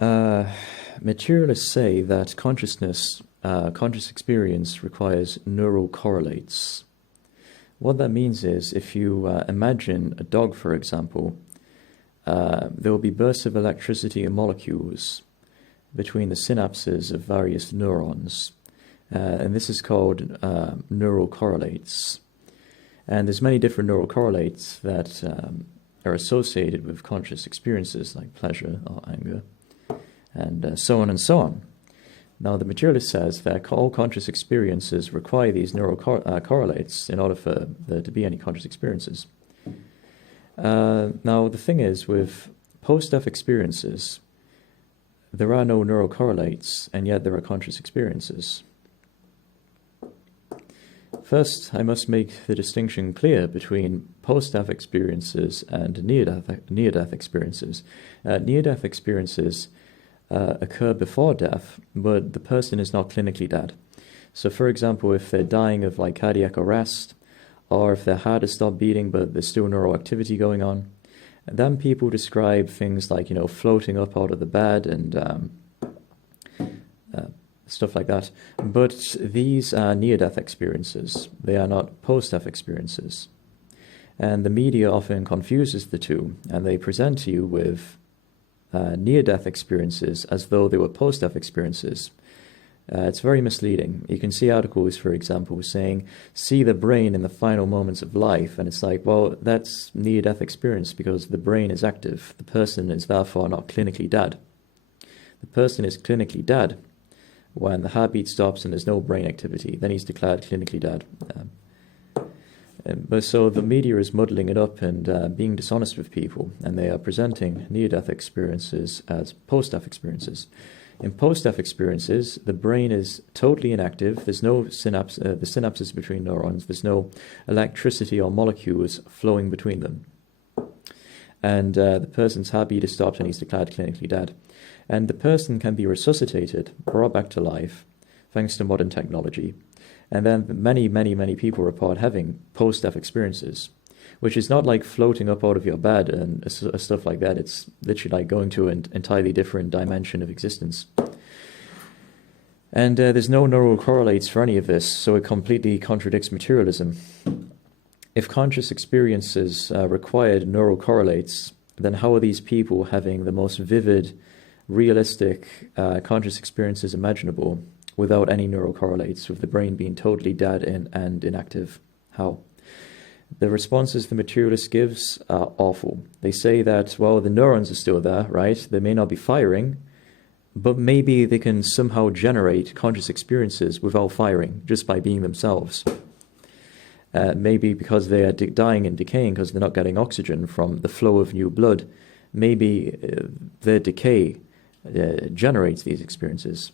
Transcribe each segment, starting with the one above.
Uh, Materialists say that conscious experience requires neural correlates. What that means is, if you imagine a dog, for example, there will be bursts of electricity and molecules between the synapses of various neurons, and this is called neural correlates. And there's many different neural correlates that are associated with conscious experiences like pleasure or anger, and so on and so on. Now, the materialist says that all conscious experiences require these neural correlates in order for there to be any conscious experiences. Now, the thing is, with post-death experiences, there are no neural correlates, and yet there are conscious experiences. First, I must make the distinction clear between post-death experiences and near-death experiences. Near-death experiences occur before death, but the person is not clinically dead. So, for example, if they're dying of cardiac arrest, or if their heart has stopped beating but there's still neural activity going on, then people describe things like, floating up out of the bed and stuff like that. But these are near-death experiences. They are not post-death experiences. And the media often confuses the two, and they present to you with near-death experiences as though they were post-death experiences. It's very misleading. You can see articles, for example, saying, see the brain in the final moments of life, and it's like, well, that's near-death experience because the brain is active. The person is therefore not clinically dead. The person is clinically dead when the heartbeat stops and there's no brain activity. Then he's declared clinically dead. But so the media is muddling it up and being dishonest with people, and they are presenting near-death experiences as post-death experiences. In post-death experiences, the brain is totally inactive. There's no the synapses between neurons. There's no electricity or molecules flowing between them. And the person's heartbeat is stopped and he's declared clinically dead. And the person can be resuscitated, brought back to life, thanks to modern technology. And then many, many, many people report having post-death experiences, which is not like floating up out of your bed and stuff like that. It's literally like going to an entirely different dimension of existence. And there's no neural correlates for any of this, so it completely contradicts materialism. If conscious experiences required neural correlates, then how are these people having the most vivid, realistic conscious experiences imaginable without any neural correlates, with the brain being totally dead and inactive? How? The responses the materialist gives are awful. They say that, well, the neurons are still there, right? They may not be firing, but maybe they can somehow generate conscious experiences without firing, just by being themselves. Maybe because they are dying and decaying because they're not getting oxygen from the flow of new blood. Maybe their decay generates these experiences.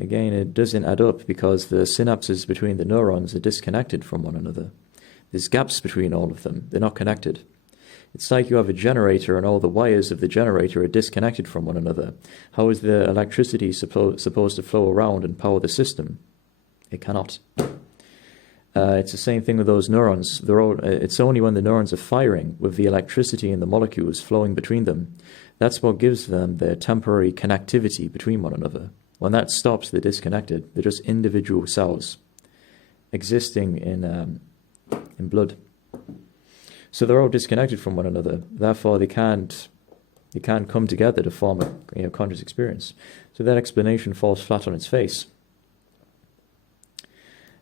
Again, it doesn't add up because the synapses between the neurons are disconnected from one another. There's gaps between all of them. They're not connected. It's like you have a generator and all the wires of the generator are disconnected from one another. How is the electricity supposed to flow around and power the system? It cannot. It's the same thing with those neurons. It's only when the neurons are firing with the electricity and the molecules flowing between them. That's what gives them their temporary connectivity between one another. When that stops, they're disconnected. They're just individual cells existing in blood. So they're all disconnected from one another. Therefore, they can't come together to form a conscious experience. So that explanation falls flat on its face.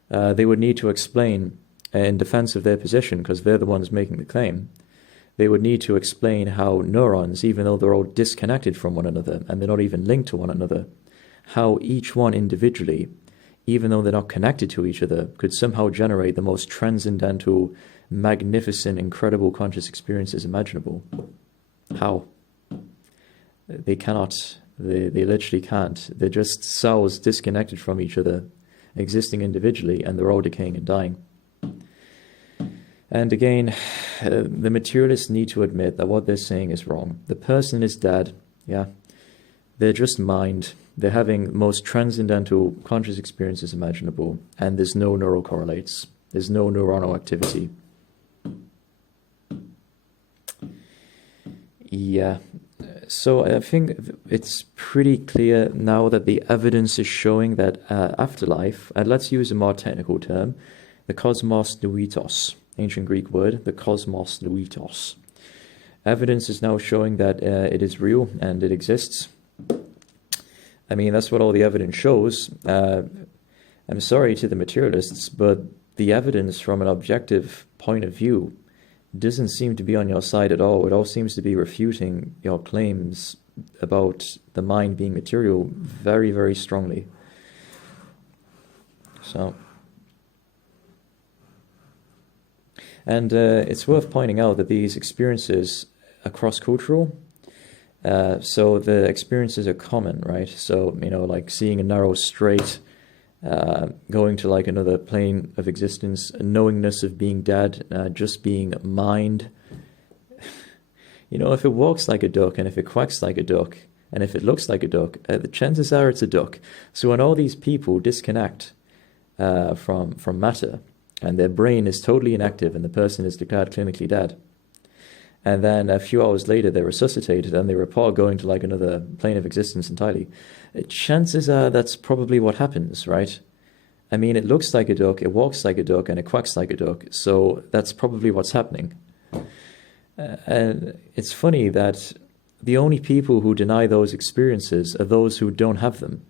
They would need to explain, in defense of their position, because they're the ones making the claim, they would need to explain how neurons, even though they're all disconnected from one another and they're not even linked to one another, how each one individually, even though they're not connected to each other, could somehow generate the most transcendental, magnificent, incredible conscious experiences imaginable. How? They cannot. They literally can't. They're just cells disconnected from each other, existing individually, and they're all decaying and dying. And again, the materialists need to admit that what they're saying is wrong. The person is dead, yeah. They're just mind. They're having most transcendental conscious experiences imaginable, and there's no neural correlates. There's no neuronal activity. Yeah. So I think it's pretty clear now that the evidence is showing that afterlife, and let's use a more technical term, the cosmos nuitos, ancient Greek word, the cosmos nuitos. Evidence is now showing that it is real and it exists. I mean, that's what all the evidence shows. I'm sorry to the materialists, but the evidence from an objective point of view doesn't seem to be on your side at all. It all seems to be refuting your claims about the mind being material very, very strongly. So, and it's worth pointing out that these experiences are cross-cultural. So the experiences are common, right? So, like seeing a narrow straight, going to like another plane of existence, a knowingness of being dead, just being mind. If it walks like a duck, and if it quacks like a duck, and if it looks like a duck, the chances are it's a duck. So when all these people disconnect from matter, and their brain is totally inactive, and the person is declared clinically dead, and then a few hours later they're resuscitated and they report going to like another plane of existence entirely, chances are that's probably what happens, right? I mean, it looks like a duck, it walks like a duck, and it quacks like a duck, so that's probably what's happening. And it's funny that the only people who deny those experiences are those who don't have them.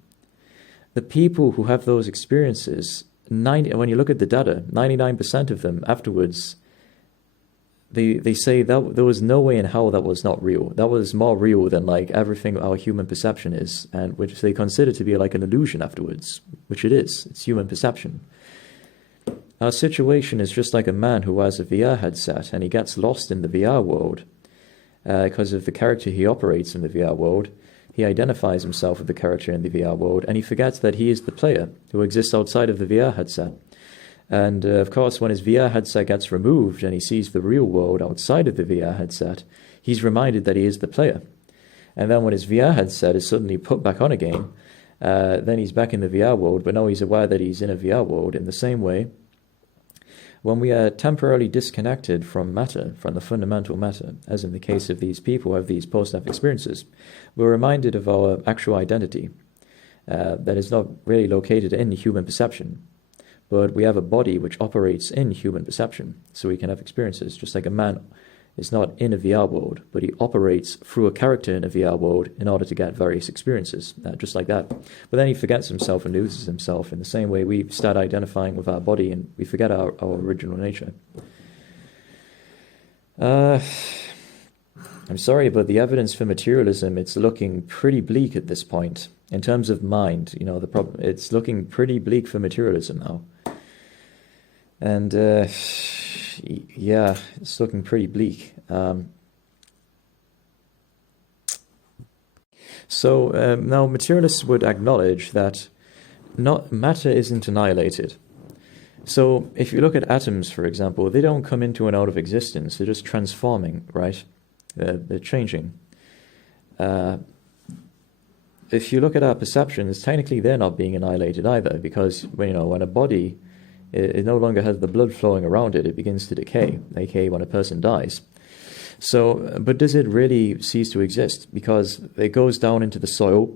The people who have those experiences, when you look at the data, 99% of them afterwards, they say that there was no way in hell that was not real. That was more real than like everything our human perception is, and which they consider to be like an illusion afterwards, which it is. It's human perception. Our situation is just like a man who has a VR headset and he gets lost in the VR world because of the character he operates in the VR world. He identifies himself with the character in the VR world, and he forgets that he is the player who exists outside of the VR headset. And of course, when his VR headset gets removed and he sees the real world outside of the VR headset, he's reminded that he is the player. And then when his VR headset is suddenly put back on again, then he's back in the VR world, but now he's aware that he's in a VR world. In the same way, when we are temporarily disconnected from matter, from the fundamental matter, as in the case of these people who have these post-death experiences, we're reminded of our actual identity that is not really located in human perception. But we have a body which operates in human perception, so we can have experiences. Just like a man is not in a VR world, but he operates through a character in a VR world in order to get various experiences, just like that. But then he forgets himself and loses himself. In the same way, we start identifying with our body and we forget our original nature. I'm sorry, but the evidence for materialism, it's looking pretty bleak at this point. In terms of mind, the problem, it's looking pretty bleak for materialism now. And yeah, it's looking pretty bleak. So now materialists would acknowledge that matter isn't annihilated. So if you look at atoms, for example, they don't come into and out of existence. They're just transforming, right? They're changing. If you look at our perceptions, technically they're not being annihilated either, because when a body it no longer has the blood flowing around it, it begins to decay, aka when a person dies. So, but does it really cease to exist? Because it goes down into the soil,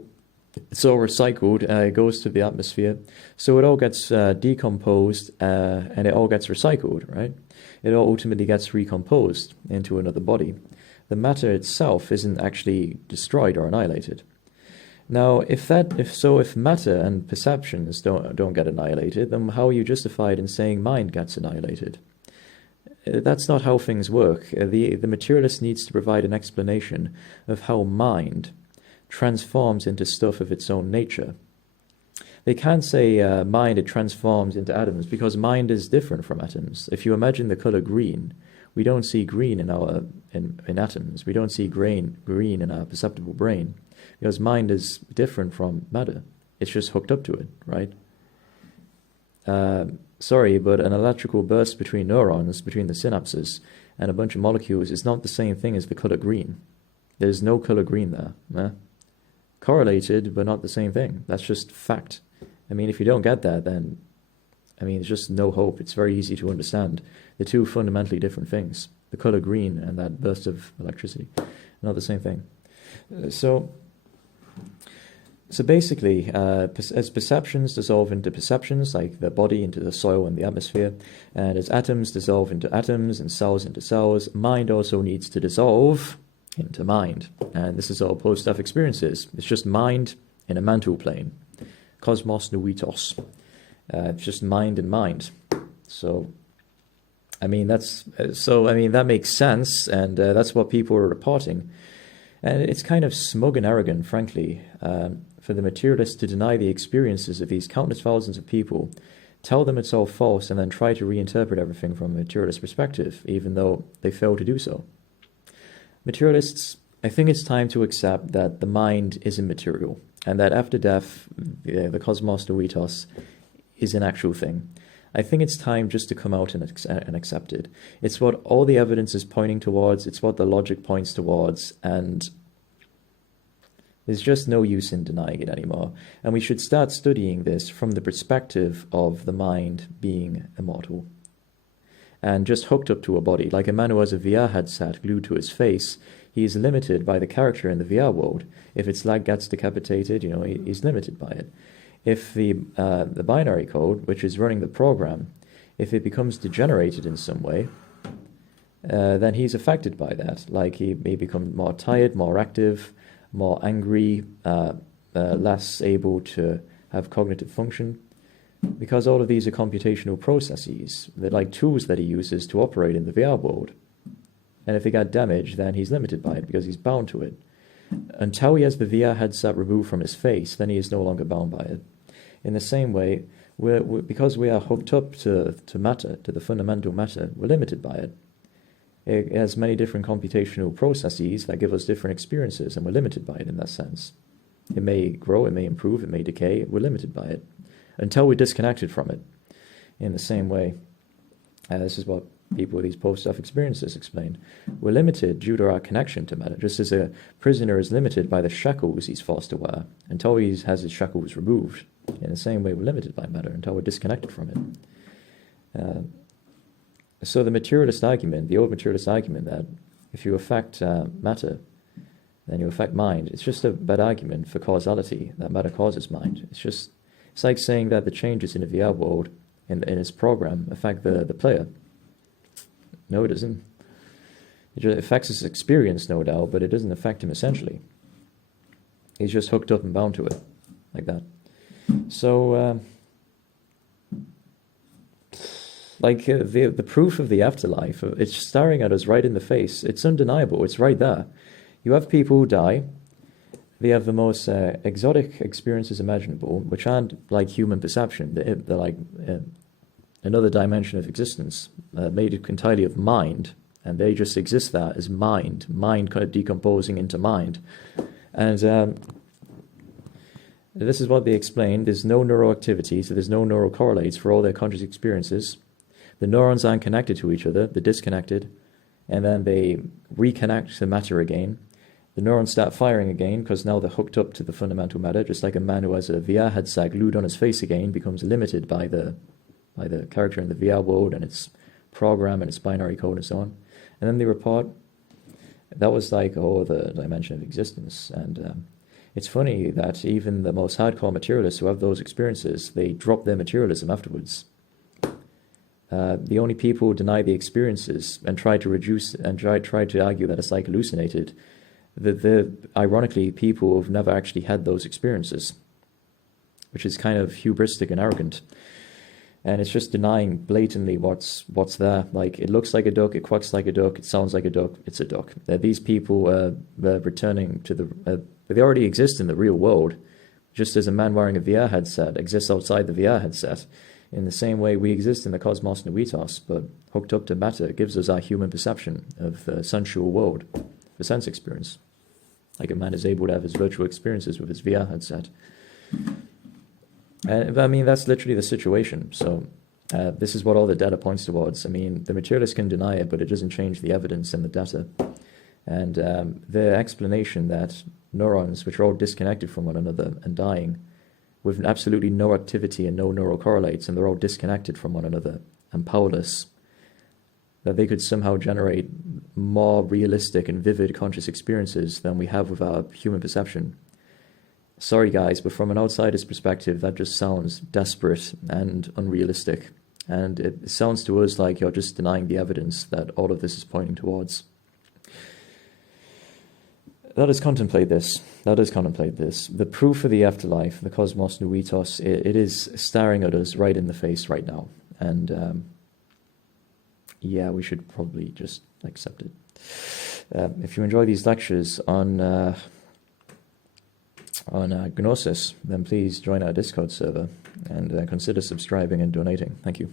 it's all recycled, it goes to the atmosphere, so it all gets decomposed and it all gets recycled, right? It all ultimately gets recomposed into another body. The matter itself isn't actually destroyed or annihilated. Now, if matter and perceptions don't get annihilated, then how are you justified in saying mind gets annihilated? That's not how things work. The materialist needs to provide an explanation of how mind transforms into stuff of its own nature. They can't say mind, it transforms into atoms, because mind is different from atoms. If you imagine the color green, we don't see green in atoms. We don't see green in our perceptible brain. Because mind is different from matter. It's just hooked up to it, right? Sorry, but an electrical burst between neurons, between the synapses, and a bunch of molecules is not the same thing as the color green. There's no color green there. Correlated, but not the same thing. That's just fact. I mean, if you don't get that, then, there's just no hope. It's very easy to understand. They're two fundamentally different things. The color green and that burst of electricity, not the same thing. So basically, as perceptions dissolve into perceptions, like the body into the soil and the atmosphere, and as atoms dissolve into atoms and cells into cells, mind also needs to dissolve into mind. And this is all post-death experiences. It's just mind in a mantle plane. Cosmos nuitos. It's just mind and mind. So, that makes sense, and that's what people are reporting. And it's kind of smug and arrogant, frankly, for the materialists to deny the experiences of these countless thousands of people, tell them it's all false, and then try to reinterpret everything from a materialist perspective, even though they fail to do so. Materialists, I think it's time to accept that the mind is immaterial, and that after death, the cosmos nuitos is an actual thing. I think it's time just to come out and accept it. It's what all the evidence is pointing towards, it's what the logic points towards, and there's just no use in denying it anymore. And we should start studying this from the perspective of the mind being immortal. And just hooked up to a body, like a man who has a VR headset glued to his face, he is limited by the character in the VR world. If its leg gets decapitated, he's limited by it. If the binary code, which is running the program, if it becomes degenerated in some way, then he's affected by that. Like he may become more tired, more active, more angry, less able to have cognitive function, because all of these are computational processes. They're like tools that he uses to operate in the VR world. And if they get damaged, then he's limited by it because he's bound to it. Until he has the VR headset removed from his face, then he is no longer bound by it. In the same way, because we are hooked up to matter, to the fundamental matter, we're limited by it. It has many different computational processes that give us different experiences, and we're limited by it in that sense. It may grow, it may improve, it may decay, we're limited by it, until we're disconnected from it. In the same way, this is what people with these post-death experiences explain. We're limited due to our connection to matter, just as a prisoner is limited by the shackles he's forced to wear, until he has his shackles removed. In the same way, we're limited by matter until we're disconnected from it. So the materialist argument, the old materialist argument that if you affect matter, then you affect mind, it's just a bad argument for causality, that matter causes mind. It's like saying that the changes in the VR world, in its program, affect the player. No, it doesn't. It just affects his experience, no doubt, but it doesn't affect him essentially. He's just hooked up and bound to it, like that. So, the proof of the afterlife, it's staring at us right in the face. It's undeniable. It's right there. You have people who die. They have the most exotic experiences imaginable, which aren't like human perception. They're like another dimension of existence, made entirely of mind, and they just exist there as mind kind of decomposing into mind. And this is what they explain. There's no neuroactivity, so there's no neural correlates for all their conscious experiences. The neurons aren't connected to each other, they're disconnected, and then they reconnect to matter again. The neurons start firing again because now they're hooked up to the fundamental matter, just like a man who has a VR headset glued on his face again becomes limited by the character in the VR world and its program and its binary code and so on. And then they report that was like the dimension of existence. And it's funny that even the most hardcore materialists who have those experiences, they drop their materialism afterwards. The only people who deny the experiences and try to reduce and try to argue that it's like hallucinated, they're ironically people who've never actually had those experiences, which is kind of hubristic and arrogant. And it's just denying blatantly what's there. Like, it looks like a duck, it quacks like a duck, it sounds like a duck, it's a duck. These people returning to they already exist in the real world, just as a man wearing a VR headset exists outside the VR headset. In the same way, we exist in the cosmos nuitos, but hooked up to matter gives us our human perception of the sensual world, the sense experience. Like a man is able to have his virtual experiences with his VR headset. I mean, that's literally the situation. So this is what all the data points towards. I mean, the materialists can deny it, but it doesn't change the evidence and the data. And the explanation that neurons, which are all disconnected from one another and dying, with absolutely no activity and no neural correlates, and they're all disconnected from one another and powerless, that they could somehow generate more realistic and vivid conscious experiences than we have with our human perception. Sorry guys, but from an outsider's perspective, that just sounds desperate and unrealistic. And it sounds to us like you're just denying the evidence that all of this is pointing towards. Let us contemplate this. Let us contemplate this. The proof of the afterlife, the cosmos nuitos, it is staring at us right in the face right now. And yeah, we should probably just accept it. If you enjoy these lectures on Gnosis, then please join our Discord server and consider subscribing and donating. Thank you.